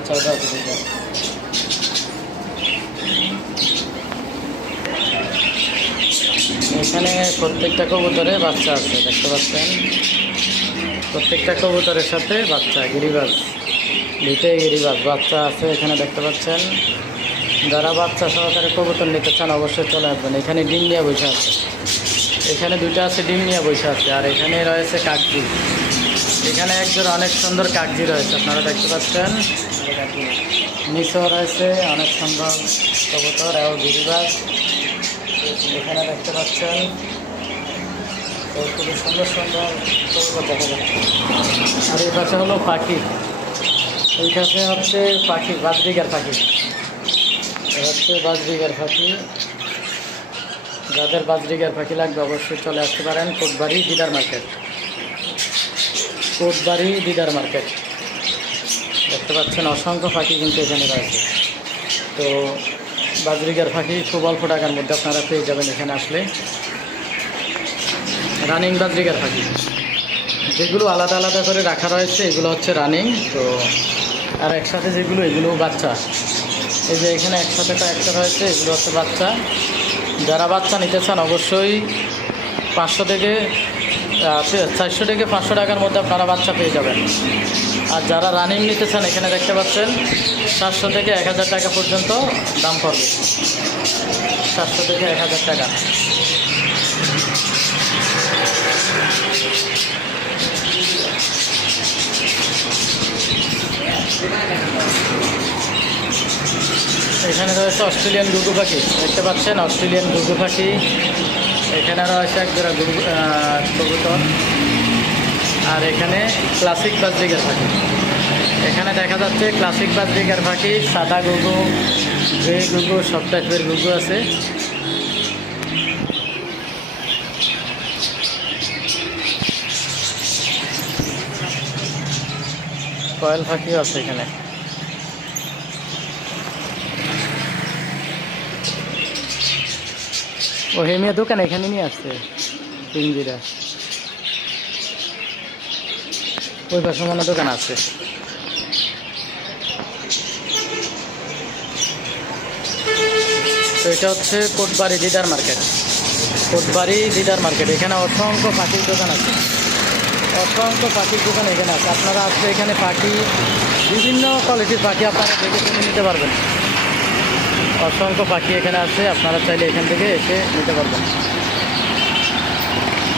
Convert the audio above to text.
বাচ্চাটা আছে এখানে প্রত্যেকটা কবুতরে বাচ্চা আছে, দেখতে পাচ্ছেন? প্রত্যেকটা কবুতরের সাথে বাচ্চা, গিরিবাজ। দুইটাই গিরিবাজ, বাচ্চা আছে এখানে দেখতে পাচ্ছেন। যারা বাচ্চা সহকারে কবুতর নিতে চান, অবশ্যই চলে আসবেন। এখানে ডিম নিয়ে বসে আছে। এখানে দুইটা আছে, ডিম নিয়ে বসে আছে, আর এখানে রয়েছে কাকজি। এখানে একজন অনেক সুন্দর কাকজি রয়েছে, আপনারা দেখতে পাচ্ছেন। নিচেও রয়েছে অনেক সুন্দর কবুতর এবং গিরিবাজ। এখানে দেখতে পাচ্ছেন খুবই সুন্দর সুন্দর কবুতর দেখা যাচ্ছে আর এই পাশে হলো পাখি। এই পাশে হচ্ছে পাখি, বাজরিগার পাখি। হচ্ছে বাজরিগার পাখি। যাদের বাজরিগার পাখি লাগবে অবশ্যই চলে আসতে পারেন কোটবাড়ি দিদার মার্কেট। কোটবাড়ি দিদার মার্কেট। দেখতে পাচ্ছেন, অসংখ্য পাখি কিন্তু এখানে রয়েছে। তো বাজরিগার পাখি খুব অল্প টাকার মধ্যে আপনারা পেয়ে যাবেন এখানে আসলে। রানিং বাজরিগার পাখি। যেগুলো আলাদা আলাদা করে রাখা রয়েছে, এগুলো হচ্ছে রানিং। তো আর একসাথে যেগুলো এগুলো বাচ্চা। এই যে এখানে একসাথে কয়েকটা রয়েছে, এগুলো হচ্ছে বাচ্চা। যারা বাচ্চা নিতে চান, অবশ্যই পাঁচশো থেকে চারশো থেকে পাঁচশো টাকার মধ্যে আপনারা বাচ্চা পেয়ে যাবেন। আর যারা রানিং নিতে চান, এখানে দেখতে পাচ্ছেন, সাতশো থেকে এক হাজার টাকা পর্যন্ত দাম পড়বে। সাতশো থেকে এক হাজার টাকা। এখানে রয়েছে অস্ট্রেলিয়ান গুগু পাখি। দেখতে পাচ্ছেন, অস্ট্রেলিয়ান গুগু পাখি। এখানে রয়েছে এক জোড়া কবুতর। আর এখানে ক্লাসিক বাজরিগার পাখি এখানে দেখা যাচ্ছে ক্লাসিক বাজরিগার পাখি সাদা গুগু গ্রে গুগু সব টাইপের গুগু আছে। কয়েল পাখিও আছে এখানে। ও হেমিয়া দোকান এখানে নিয়ে আসছে পিঞ্জিরা ওই পাশে মনে দোকান আছে। তো এটা হচ্ছে কোটবাড়ি দিদার মার্কেট। কোটবাড়ি দিদার মার্কেট, এখানে অসংখ্য পাখির দোকান আছে। অসংখ্য পাখির দোকান এখানে আছে। আপনারা আসলে এখানে পাখি, বিভিন্ন কোয়ালিটির পাখি আপনারা দেখে শুনে নিতে পারবেন। অসংখ্য পাখি এখানে আছে আপনারা চাইলে এখান থেকে এসে নিতে পারবেন।